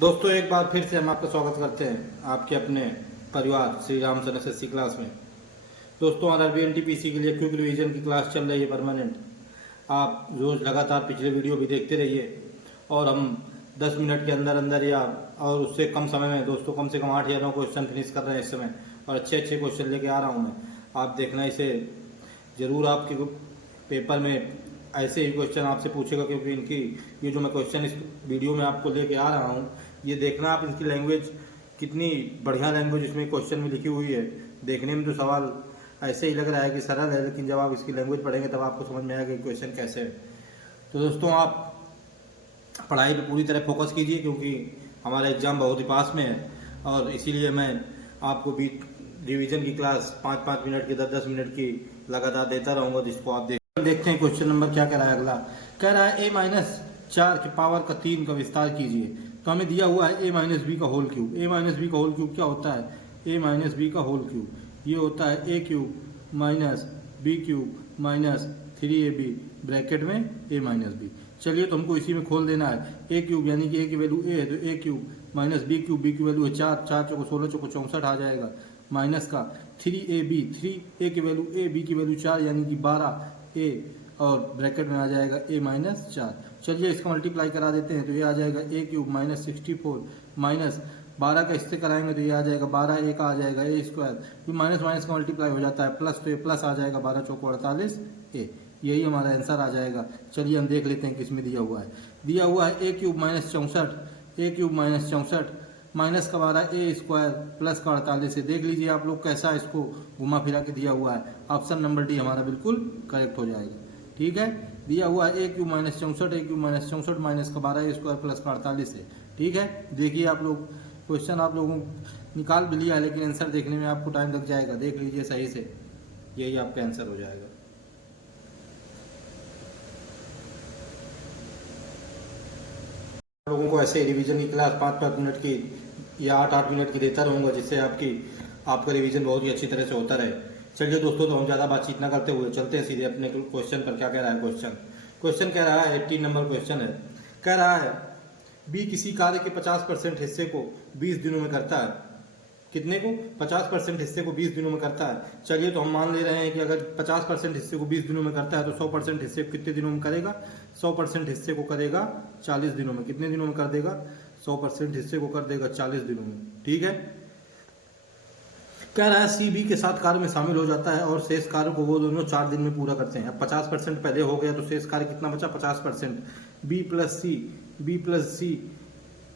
दोस्तों एक बार फिर से हम आपका स्वागत करते हैं आपके अपने परिवार श्री राम सन एसएससी क्लास में। दोस्तों हमारा एनटीपीसी के लिए क्विक रिवीजन की क्लास चल रही है परमानेंट। आप रोज लगातार पिछले वीडियो भी देखते रहिए और हम 10 मिनट के अंदर अंदर या और उससे कम समय में दोस्तों कम से कम 8 या 9 क्वेश्चन फिनिश कर रहे हैं इस समय और अच्छे अच्छे क्वेश्चन लेके आ रहा हूँ मैं। आप देखना इसे ज़रूर आपके पेपर में ऐसे ही क्वेश्चन आपसे पूछेगा, क्योंकि इनकी ये जो मैं क्वेश्चन इस वीडियो में आपको लेके आ रहा हूँ ये देखना आप इनकी लैंग्वेज कितनी बढ़िया लैंग्वेज इसमें क्वेश्चन में लिखी हुई है। देखने में तो सवाल ऐसे ही लग रहा है कि सरल है, लेकिन जब आप इसकी लैंग्वेज पढ़ेंगे तब आपको समझ में आएगा कि क्वेश्चन कैसे है। तो दोस्तों आप पढ़ाई पे पूरी तरह फोकस कीजिए, क्योंकि हमारा एग्ज़ाम बहुत ही पास में है और इसीलिए मैं आपको बीच रिवीजन की क्लास 5-5 मिनट की 10-10 मिनट की लगातार देता रहूँगा, जिसको आप देखते हैं। क्वेश्चन नंबर क्या कह रहा है अगला, कह रहा है a-4 की पावर का 3 का विस्तार कीजिए। तो हमें दिया हुआ है a-b का होल क्यूब। a-b का होल क्यूब क्या होता है? a-b का होल क्यूब ये होता है a cube minus b cube minus 3ab bracket में a-b। चलिए तो हमको इसी में खोल देना है। a क्यूब यानी कि a की वैल्यू a है तो a cube minus b cube, b की वैल्यू है 4, 4 चौको 16 चौको 64 आ जाएगा, माइनस का 3ab, 3a की वैल्यू a, b की वैल्यू 4 यानी कि 12 a और ब्रैकेट में आ जाएगा a-4। चलिए इसका मल्टीप्लाई करा देते हैं तो ये आ जाएगा a क्यूब माइनस 64 माइनस 12 का इससे कराएंगे तो ये आ जाएगा 12, a का आ जाएगा a स्क्वायर, फिर माइनस माइनस का मल्टीप्लाई हो जाता है प्लस, तो ये प्लस आ जाएगा 12 चौको 48 a। यही हमारा आंसर आ जाएगा। चलिए हम देख लेते हैं किसमें दिया हुआ है। दिया हुआ है a cube minus 64, a cube minus 64 minus का 12 a स्क्वायर प्लस का 48 है। देख लीजिए आप लोग कैसा इसको घुमा फिरा के दिया हुआ है। ऑप्शन नंबर डी हमारा बिल्कुल करेक्ट हो जाएगा। ठीक है, दिया हुआ है a cube minus 64, a cube minus 64 minus का 12 a स्क्वायर प्लस का 48 है। ठीक है, देखिए आप लोग क्वेश्चन आप लोगों निकाल भी लिया है, लेकिन आंसर देखने में आपको टाइम लग जाएगा। देख लीजिए सही से, यही आपका आंसर हो जाएगा। लोगों को ऐसे रिवीजन की क्लास 5-5 मिनट की या 8-8 मिनट की देता रहूँगा, जिससे आपका रिवीजन बहुत ही अच्छी तरह से होता रहे। चलिए दोस्तों तो हम ज़्यादा बातचीत ना करते हुए चलते हैं सीधे अपने क्वेश्चन पर। क्या कह रहा है क्वेश्चन कह रहा है 18 नंबर क्वेश्चन है। कह रहा है बी किसी कार्य के 50% हिस्से को 20 दिनों में करता है। कितने को? 50% हिस्से को 20 दिनों में करता है। चलिए तो हम मान ले रहे हैं कि अगर 50% हिस्से को 20 दिनों में करता है तो 100% हिस्से को कितने दिनों में करेगा? 100% हिस्से को करेगा 40 दिनों में। कितने दिनों में कर देगा? 100% हिस्से को कर देगा 40 दिनों में। ठीक है, कह रहा है सी बी के साथ कार्य में शामिल हो जाता है और शेष कार्य को वो दोनों 4 दिन में पूरा करते हैं। अब 50% पहले हो गया तो शेष कार्य कितना बचा? 50%। बी प्लस सी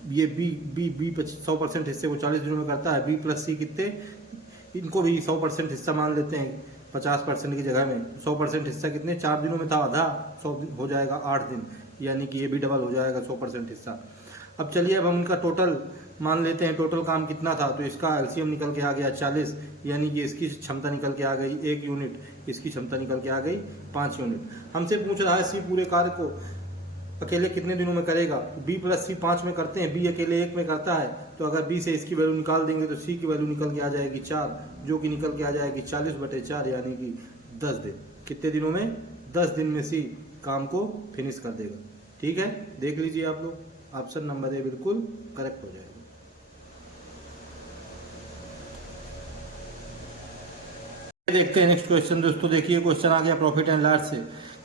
ये बी 100% हिस्से को 40 दिनों में करता है। बी प्लस सी कितने? इनको भी 100% हिस्सा मान लेते हैं 50% की जगह में। 100% हिस्सा कितने? 4 दिनों में था, आधा 100 हो जाएगा 8 दिन, यानी कि ये भी डबल हो जाएगा 100% हिस्सा। अब चलिए अब हम इनका टोटल मान लेते हैं। टोटल काम कितना था? तो इसका एलसीएम निकल के आ गया 40, यानी कि इसकी क्षमता निकल के आ गई 1 यूनिट, इसकी क्षमता निकल के आ गई 5 यूनिट। हमसे पूछ रहा है सी पूरे कार्य को अकेले कितने दिनों में करेगा। बी प्लस सी 5 में करते हैं, बी अकेले 1 में करता है, तो अगर बी से इसकी वैल्यू निकाल देंगे तो सी की वैल्यू निकल के आ जाएगी 4, जो कि निकल के आ जाएगी 40/4 यानी कि 10 दिन। कितने दिनों में? 10 दिन में सी काम को फिनिश कर देगा। ठीक है, देख लीजिए आप लोग, ऑप्शन नंबर ए बिल्कुल करेक्ट हो जाएगा। देखते हैं नेक्स्ट क्वेश्चन। दोस्तों देखिए क्वेश्चन आ गया प्रॉफिट एंड लॉस से।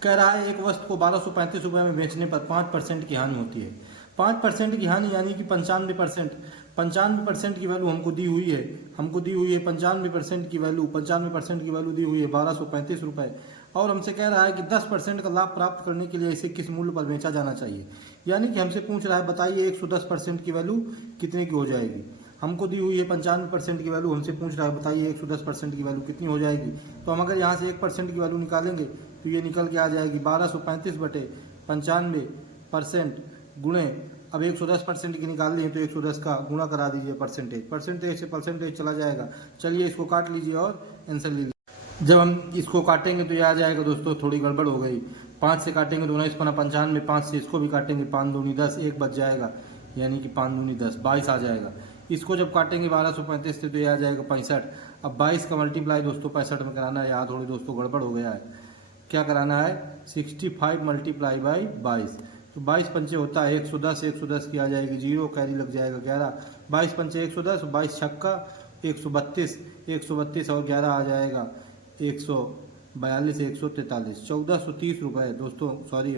कह रहा है एक वस्तु को 1235 रुपये में बेचने पर 5% की हानि होती है। 5% की हानि यानी कि 95% की वैल्यू हमको दी हुई है। 95% की वैल्यू दी हुई है 1235 रुपये, और हमसे कह रहा है कि 10% का लाभ प्राप्त करने के लिए इसे किस मूल्य पर बेचा जाना चाहिए। यानी कि हमसे पूछ रहा है बताइए 110% की वैल्यू कितने की हो जाएगी। हमको दी हुई है 95% की वैल्यू, हमसे पूछ रहा है बताइए 110% की वैल्यू कितनी हो जाएगी। तो हम अगर यहाँ से 1% की वैल्यू निकालेंगे तो ये निकल के आ जाएगी 1235/95% गुणे, अब 110% की निकाल ली है तो 110 का गुणा करा दीजिए परसेंटेज से परसेंटेज चला जाएगा। चलिए इसको काट लीजिए और आंसर लीजिए। जब हम इसको काटेंगे तो ये आ जाएगा दोस्तों, थोड़ी गड़बड़ हो गई। 5 से काटेंगे तो 19 पना 95, 5 से इसको भी काटेंगे 5 दूनी 10, 1 बच जाएगा, यानी कि 5 दूनी 10, 22 आ जाएगा। इसको जब काटेंगे 1235 से तो ये आ जाएगा 65। अब 22 का मल्टीप्लाई दोस्तों 65 में कराना है। यहाँ थोड़ी दोस्तों गड़बड़ हो गया है। क्या कराना है? 65 × 22, तो 22 पंचे होता है 110, 110 की आ जाएगी 0, कैरी लग जाएगा 11, 22 पंचे 110, 22 छक्का 132, 132 और 11 आ जाएगा 142, 143, 1430 रुपये। दोस्तों सॉरी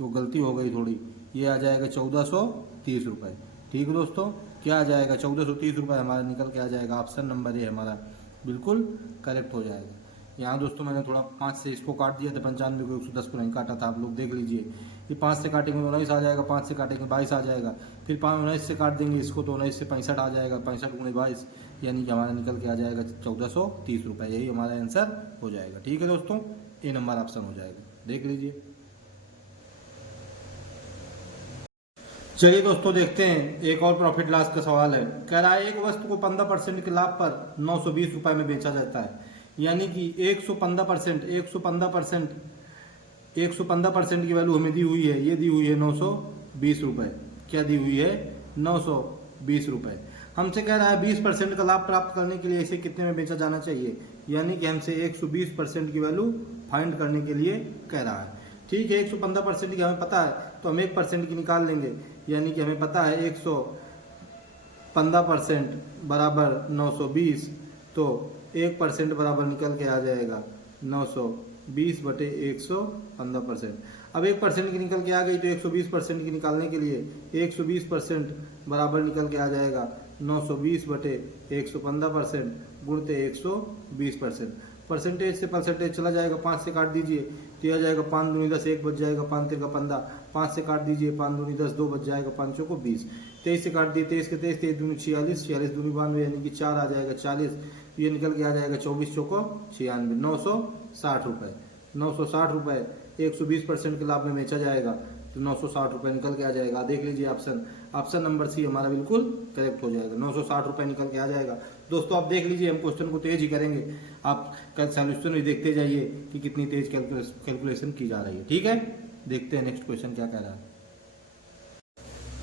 वो गलती हो गई थोड़ी, ये आ जाएगा 1430 रुपये। ठीक है दोस्तों, क्या आ जाएगा 1430 रुपये हमारा निकल के आ जाएगा। ऑप्शन नंबर ए हमारा बिल्कुल करेक्ट हो जाएगा। यहाँ दोस्तों मैंने थोड़ा 5 से इसको काट दिया था, 95 को 110 को नहीं काटा था, आप लोग देख लीजिए। ये 5 से काटेंगे 19 आ जाएगा, 5 से काटेंगे 22 आ जाएगा, फिर 19 से काट देंगे इसको तो 19 से 65 आ जाएगा, 65 गुणे 22 यानी कि हमारा निकल के आ जाएगा 1430 रुपये। यही हमारा आंसर हो जाएगा। ठीक है दोस्तों, ए नंबर ऑप्शन हो जाएगा, देख लीजिए। चलिए दोस्तों देखते हैं एक और प्रॉफिट लॉस का सवाल है। कह रहा है एक वस्तु को 15% के लाभ पर 920 रुपए में बेचा जाता है, यानी कि 115% 115% की वैल्यू हमें दी हुई है, ये दी हुई है 920 रुपए। क्या दी हुई है? 920 रुपए। हमसे कह रहा है 20% का लाभ प्राप्त करने के लिए इसे कितने में बेचा जाना चाहिए, यानी कि हमसे 120% की वैल्यू फाइंड करने के लिए कह रहा है। ठीक है, 115% की हमें पता है तो हम 1% की निकाल लेंगे, यानी कि हमें पता है 115% बराबर 920, तो 1% बराबर निकल के आ जाएगा 920 बटे 115%। अब 1% की निकल के आ गई तो 120% की निकालने के लिए 120% बराबर निकल के आ जाएगा 920 बटे 115% गुणते 120%। परसेंटेज से परसेंटेज चला जाएगा, 5 से काट दीजिए तो यह जाएगा 5 दूनी 10, 1 बच जाएगा, 5 3 का 15, 5 से काट दीजिए 5 दूनी 10, 2 बच जाएगा, 5 चौको 20, 23 से काट दिए 23 के 23, 23 दूनी 46, 46 दूनी 92 यानी कि 4 आ जाएगा 40, तो ये निकल के आ जाएगा 24 चौको 96, 960 रुपये। 960 रुपये 120% के लाभ में बेचा जाएगा तो 960 रुपये निकल के आ जाएगा। देख लीजिए ऑप्शन नंबर सी हमारा बिल्कुल करेक्ट हो जाएगा, 960 रुपये निकल के आ जाएगा। दोस्तों आप देख लीजिए, हम क्वेश्चन को तेज ही करेंगे, आप कल सॉल्यूशन भी देखते जाइए कि कितनी तेज कैलकुलेशन की जा रही है। ठीक है, देखते हैं नेक्स्ट क्वेश्चन क्या कह रहा है।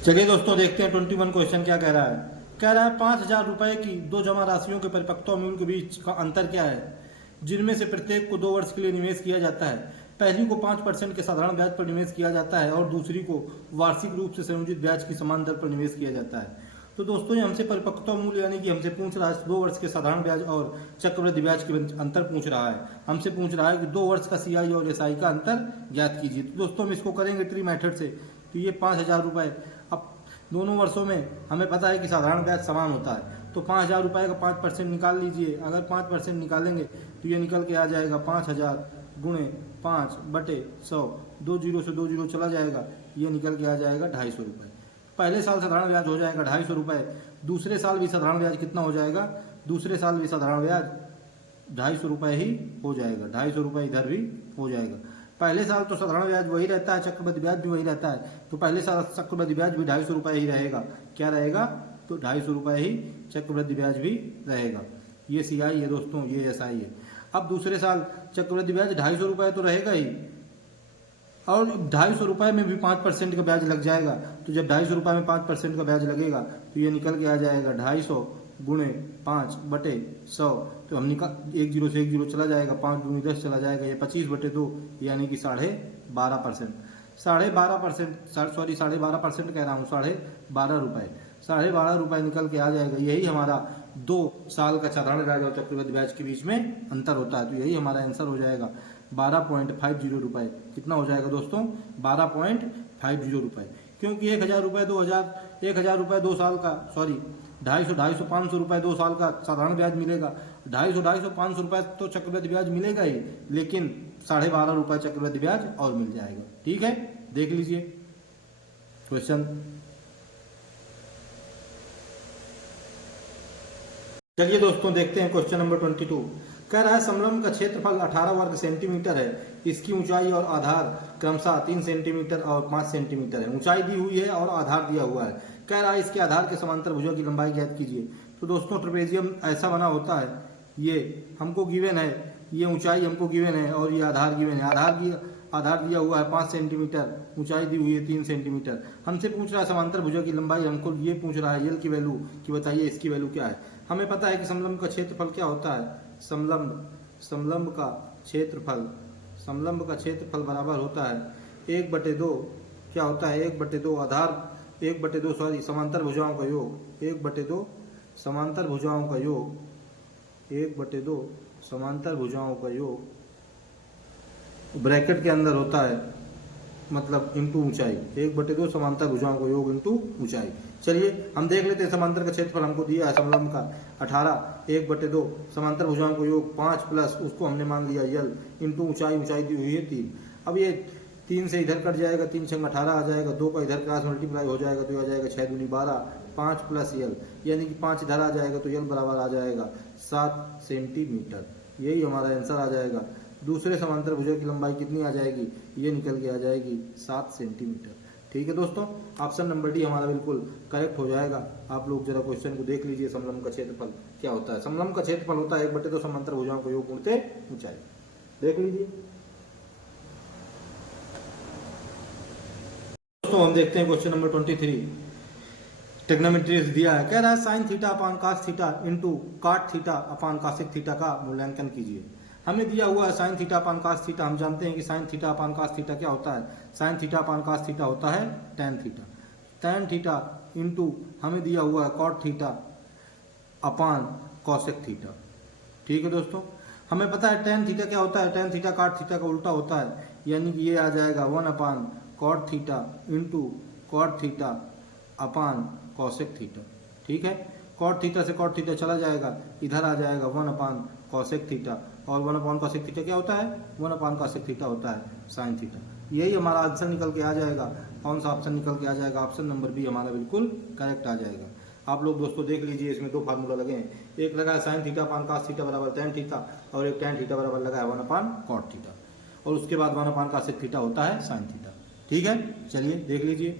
चलिए दोस्तों देखते हैं 21 क्वेश्चन क्या कह रहा है। कह रहा है 5000 रुपए की दो जमा राशियों के परिपक्वता मूल्य के बीच का अंतर क्या है, जिनमें से प्रत्येक को 2 वर्ष के लिए निवेश किया जाता है। पहली को 5% के साधारण ब्याज पर निवेश किया जाता है और दूसरी को वार्षिक रूप से संयोजित ब्याज की समान दर पर निवेश किया जाता है। तो दोस्तों ये हमसे परिपक्वता मूल्य यानी कि हमसे पूछ रहा है 2 वर्ष के साधारण ब्याज और चक्रवृद्धि ब्याज के अंतर पूछ रहा है। हमसे पूछ रहा है कि 2 वर्ष का सीआई और एसआई का अंतर ज्ञात कीजिए। तो दोस्तों हम इसको करेंगे ट्री मेथड से। तो ये 5000 रुपये, अब दोनों वर्षों में हमें पता है कि साधारण ब्याज समान होता है, तो 5000 रुपये का 5% निकाल लीजिए। अगर 5% निकालेंगे तो ये निकल के आ जाएगा 5000 गुणे 5 बटे 100, 2 जीरो से 2 जीरो चला जाएगा, ये निकल के आ जाएगा 250 रुपये। पहले साल साधारण ब्याज हो जाएगा 250 रुपये, दूसरे साल भी साधारण ब्याज कितना हो जाएगा, दूसरे साल भी साधारण ब्याज 250 रुपये ही हो जाएगा, 250 रुपये इधर भी हो जाएगा। पहले साल तो साधारण ब्याज वही रहता है, चक्रवृद्धि ब्याज भी वही रहता है, तो पहले साल चक्रवृद्धि ब्याज भी 250 रुपये ही रहेगा। क्या रहेगा? तो 250 रुपये ही चक्रवृद्धि ब्याज भी रहेगा। ये सीआई है दोस्तों, ये एसआई है। अब दूसरे साल चक्रवृद्धि ब्याज 250 रुपये तो रहेगा ही, और 250 रुपये में भी 5% का ब्याज लग जाएगा। तो जब 250 रुपये में 5% का ब्याज लगेगा तो ये निकल के आ जाएगा 250 गुणे 5 बटे 100, तो हम निकाल 1 जीरो से 1 जीरो चला जाएगा, 5 दूनी 10 चला जाएगा, ये 25 बटे 2 यानी कि 12.5%। 12.5% कह रहा हूँ, 12.5 रुपये, 12.5 रुपये निकल के आ जाएगा। यही हमारा 2 साल का साधारण ब्याज और चक्रवृद्धि ब्याज के बीच में अंतर होता है, तो यही हमारा आंसर हो जाएगा 12.50 रुपये। कितना हो जाएगा दोस्तों? 12.50 रुपये, क्योंकि 1000 रुपये 1000 रुपये 2 साल का, सॉरी 250 500 रुपये 2 साल का साधारण ब्याज मिलेगा, 250 500 रुपये तो चक्रवृद्धि ब्याज मिलेगा ही, लेकिन 12.5 रुपये चक्रवृद्धि ब्याज और मिल जाएगा। ठीक है, देख लीजिए क्वेश्चन। चलिए दोस्तों देखते हैं क्वेश्चन नंबर 22। कह रहा है समलंब का क्षेत्रफल 18 वर्ग सेंटीमीटर है, इसकी ऊंचाई और आधार क्रमशः 3 सेंटीमीटर और 5 सेंटीमीटर है। ऊंचाई दी हुई है और आधार दिया हुआ है। कह रहा है इसके आधार के समांतर भुजों की लंबाई ज्ञात कीजिए। तो दोस्तों ट्रेपेजियम ऐसा बना होता है, ये हमको गिवन है, ये ऊंचाई हमको गिवन है और ये आधार गिवन है। आधार दिया हुआ है 5 सेंटीमीटर, ऊंचाई दी हुई है 3 सेंटीमीटर। हमसे पूछ रहा है समांतर भुजों की लंबाई, हमको ये पूछ रहा है यल की वैल्यू कि बताइए इसकी वैल्यू क्या है। हमें पता है कि समलंब का क्षेत्रफल क्या होता है, समलंब का क्षेत्रफल बराबर होता है 1/2 क्या होता है 1/2 आधार 1/2 सॉरी समांतर भुजाओं का योग 1/2 समांतर भुजाओं का योग 1/2 समांतर भुजाओं का योग ब्रैकेट के अंदर होता है मतलब इंटू ऊंचाई 1/2 समांतर भुजाओं का योग इंटू ऊंचाई। चलिए हम देख लेते हैं समांतर का क्षेत्रफल हमको दिया है समलंब का 18 1/2 समांतर भुजाओं का योग 5 प्लस उसको हमने मान लिया यल इंटू ऊंचाई दी हुई है 3। अब ये 3 से इधर कट जाएगा 3 छंग 18 आ जाएगा 2 का इधर क्रॉस मल्टीप्लाई हो जाएगा तो आ जाएगा 6 दूनी 12 5 प्लस यल यानी कि 5 इधर आ जाएगा तो यल बराबर आ जाएगा 7 सेंटीमीटर। यही हमारा आंसर आ जाएगा। दूसरे समांतर भुजा की लंबाई कितनी आ जाएगी ये निकल के आ जाएगी 7 सेंटीमीटर। ठीक है दोस्तों, ऑप्शन नंबर डी हमारा बिल्कुल करेक्ट हो जाएगा। आप लोग जरा क्वेश्चन को देख लीजिए। समलंब का क्षेत्रफल क्या होता है? समलंब का क्षेत्रफल होता है 1/2 समांतर भुजाओं का योग गुणित ऊंचाई। देख लीजिए दोस्तों, हम देखते हैं क्वेश्चन नंबर 23। ट्रिग्नोमेट्री दिया है, कह रहा है sine theta upon cos theta into cot theta upon cosec theta का मूल्यांकन कीजिए। हमें दिया हुआ है sine theta upon cos theta. हम जानते हैं कि sine theta upon cos theta क्या होता है। Sine theta upon cos theta होता है tan theta. Tan theta into हमें दिया हुआ है cot theta upon cosec theta. ठीक है दोस्तों, हमें पता है टैन थीटा क्या होता है। टैन थीटा काट थीटा का उल्टा होता है, यानी कि ये आ जाएगा 1 upon cot theta into cot theta upon cosec theta. ठीक है, कॉट थीटा से कॉट थीटा चला जाएगा, इधर आ जाएगा 1 अपान कॉसेक थीटा और 1 अपान कॉसेक थीटा क्या होता है 1 अपान कॉसेक थीटा होता है साइन थीटा। यही हमारा आंसर निकल के आ जाएगा। कौन सा ऑप्शन निकल के आ जाएगा? ऑप्शन नंबर बी हमारा बिल्कुल करेक्ट आ जाएगा। आप लोग दोस्तों देख लीजिए, इसमें 2 फार्मूला लगे हैं। एक लगा है साइन थीटा अपान कॉस थीटा बराबर टैन थीटा और एक टैन थीटा बराबर लगा है 1 अपान कॉट थीटा और उसके बाद 1 अपान कॉसेक थीटा होता है साइन थीटा। ठीक है, चलिए देख लीजिए,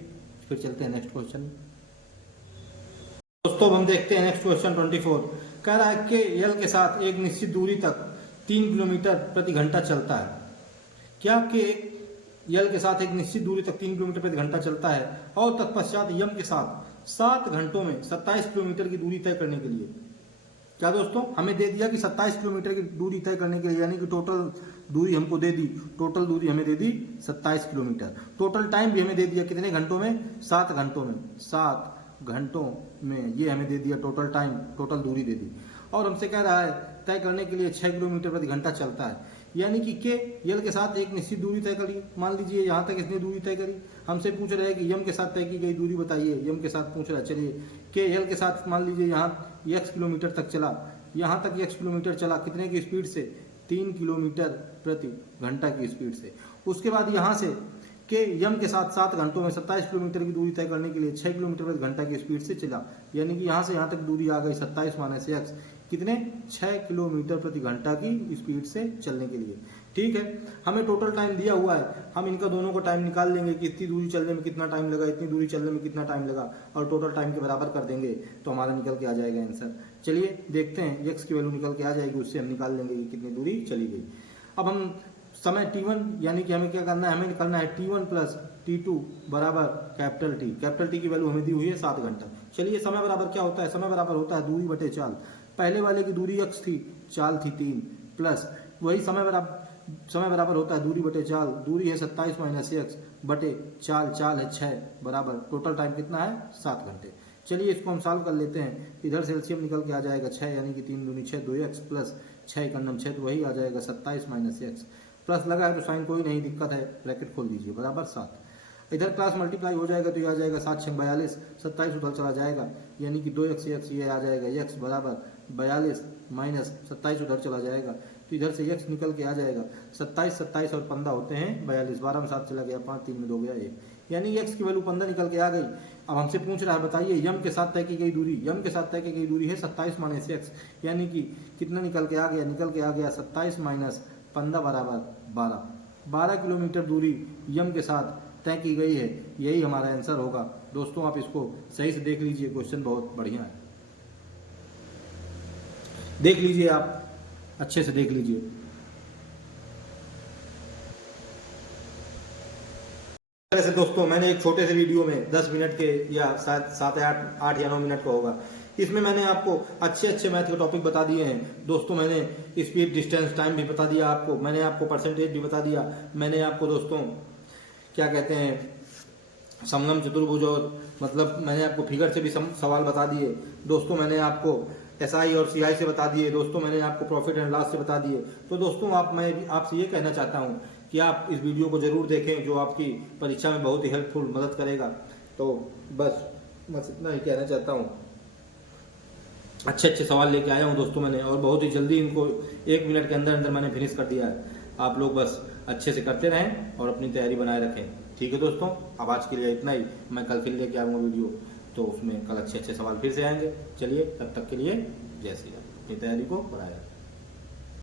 फिर चलते हैं नेक्स्ट क्वेश्चन। दोस्तों हम देखते हैं नेक्स्ट क्वेश्चन 24। कह रहा है कि एल के साथ एक निश्चित दूरी तक 3 किलोमीटर प्रति घंटा चलता है। क्या कि एल के साथ एक निश्चित दूरी तक 3 किलोमीटर प्रति घंटा चलता है और तत्पश्चात यम के साथ 7 घंटों में 27 किलोमीटर की दूरी तय करने के लिए। क्या दोस्तों, हमें दे दिया कि 27 किलोमीटर की दूरी तय करने के लिए, यानी कि टोटल दूरी हमको दे दी, टोटल दूरी हमें दे दी 27 किलोमीटर। टोटल टाइम भी हमें दे दिया कितने घंटों में 7 घंटों में 7 घंटों में ये हमें दे दिया टोटल टाइम, टोटल दूरी दे दी। और हमसे कह रहा है तय करने के लिए 6 किलोमीटर प्रति घंटा चलता है, यानी कि के यल के साथ एक निश्चित दूरी तय करी। मान लीजिए यहाँ तक इसने दूरी तय करी, हमसे पूछ रहे हैं कि यम के साथ तय की गई दूरी बताइए। यम के साथ पूछ रहा है, चलिए के यल के साथ मान लीजिए यहाँ x किलोमीटर तक चला, यहाँ तक x किलोमीटर चला कितने की स्पीड से 3 किलोमीटर प्रति घंटा की स्पीड से। उसके बाद यहाँ से के यम के साथ 7 घंटों में 27 किलोमीटर की दूरी तय करने के लिए 6 किलोमीटर प्रति घंटा की स्पीड से चला, यानी कि यहाँ से यहाँ तक दूरी आ गई 27 माइनस x कितने 6 किलोमीटर प्रति घंटा की स्पीड से चलने के लिए। ठीक है, हमें टोटल टाइम दिया हुआ है, हम इनका दोनों को टाइम निकाल लेंगे कि इतनी दूरी चलने में कितना टाइम लगा, इतनी दूरी चलने में कितना टाइम लगा और टोटल टाइम के बराबर कर देंगे तो हमारा निकल के आ जाएगा आंसर। चलिए देखते हैं, x की वैल्यू निकल के आ जाएगी, उससे हम निकाल लेंगे कि कितनी दूरी चली गई। अब हम समय t1 यानी कि हमें क्या करना है, हमें करना है t1 प्लस t2 बराबर कैपिटल T। कैपिटल T की वैल्यू हमें दी हुई है 7 घंटा। चलिए समय बराबर क्या होता है, समय बराबर होता है दूरी बटे चाल। पहले वाले की दूरी x थी, चाल थी 3 प्लस वही समय बराबर होता है दूरी बटे चाल। दूरी है 27 माइनस x बटे चाल है 6 बराबर टोटल टाइम कितना है 7 घंटे। चलिए इसको हम सॉल्व कर लेते हैं। इधर से एलसीएम निकल के आ जाएगा 6, यानी कि 3 दूनी 6 2x प्लस 6 एकम 6 तो वही आ जाएगा 27 माइनस x प्लस लगा है तो साइन कोई नहीं दिक्कत है, ब्रैकेट खोल दीजिए बराबर 7। इधर क्लास मल्टीप्लाई हो जाएगा तो ये आ जाएगा 7 6 42, 27 उधर चला जाएगा यानी कि 2x ये आ जाएगा x बराबर 42 माइनस 27 उधर चला जाएगा तो इधर से x निकल के आ जाएगा 27 और 15 होते हैं 42, 12 में 7 चला गया 5 3 में 2 गया 1, यानी x की वैल्यू 15 निकल के आ गई। अब हमसे पूछ रहा है बताइए यम के साथ तय की गई दूरी, यम के साथ तय की गई दूरी है 27 माइनस x, यानी कि कितना निकल के आ गया, निकल के आ गया 27 माइनस 15 बराबर 12 किलोमीटर दूरी यम के साथ तय की गई है। यही हमारा आंसर होगा। दोस्तों आप इसको सही से देख लीजिए, क्वेश्चन बहुत बढ़िया है, देख लीजिए आप अच्छे से देख लीजिए। ऐसे दोस्तों मैंने एक छोटे से वीडियो में 10 मिनट के या 7 या 8 या 9 मिनट का होगा, इसमें मैंने आपको अच्छे मैथ के टॉपिक बता दिए हैं दोस्तों। मैंने स्पीड डिस्टेंस टाइम भी बता दिया आपको, मैंने आपको परसेंटेज भी बता दिया, मैंने आपको दोस्तों क्या कहते हैं समलम चतुर्भुज और मतलब मैंने आपको फिगर से भी सवाल बता दिए दोस्तों। मैंने आपको एसआई और सीआई से बता दिए दोस्तों। मैंने आपको प्रॉफिट एंड लॉस से बता दिए। तो दोस्तों मैं आपसे ये कहना चाहता हूँ कि आप इस वीडियो को जरूर देखें, जो आपकी परीक्षा में बहुत ही हेल्पफुल मदद करेगा। तो बस इतना ही कहना चाहता हूँ। अच्छे अच्छे सवाल लेके आया हूँ दोस्तों मैंने, और बहुत ही जल्दी इनको 1 मिनट के अंदर अंदर मैंने फिनिश कर दिया है। आप लोग बस अच्छे से करते रहें और अपनी तैयारी बनाए रखें। ठीक है दोस्तों, अब आज के लिए इतना ही। मैं कल फिर लेके आऊँगा वीडियो, तो उसमें कल अच्छे अच्छे सवाल फिर से आएंगे। चलिए तब तक के लिए जय श्री राम। अपनी तैयारी को बढ़ाए रखें।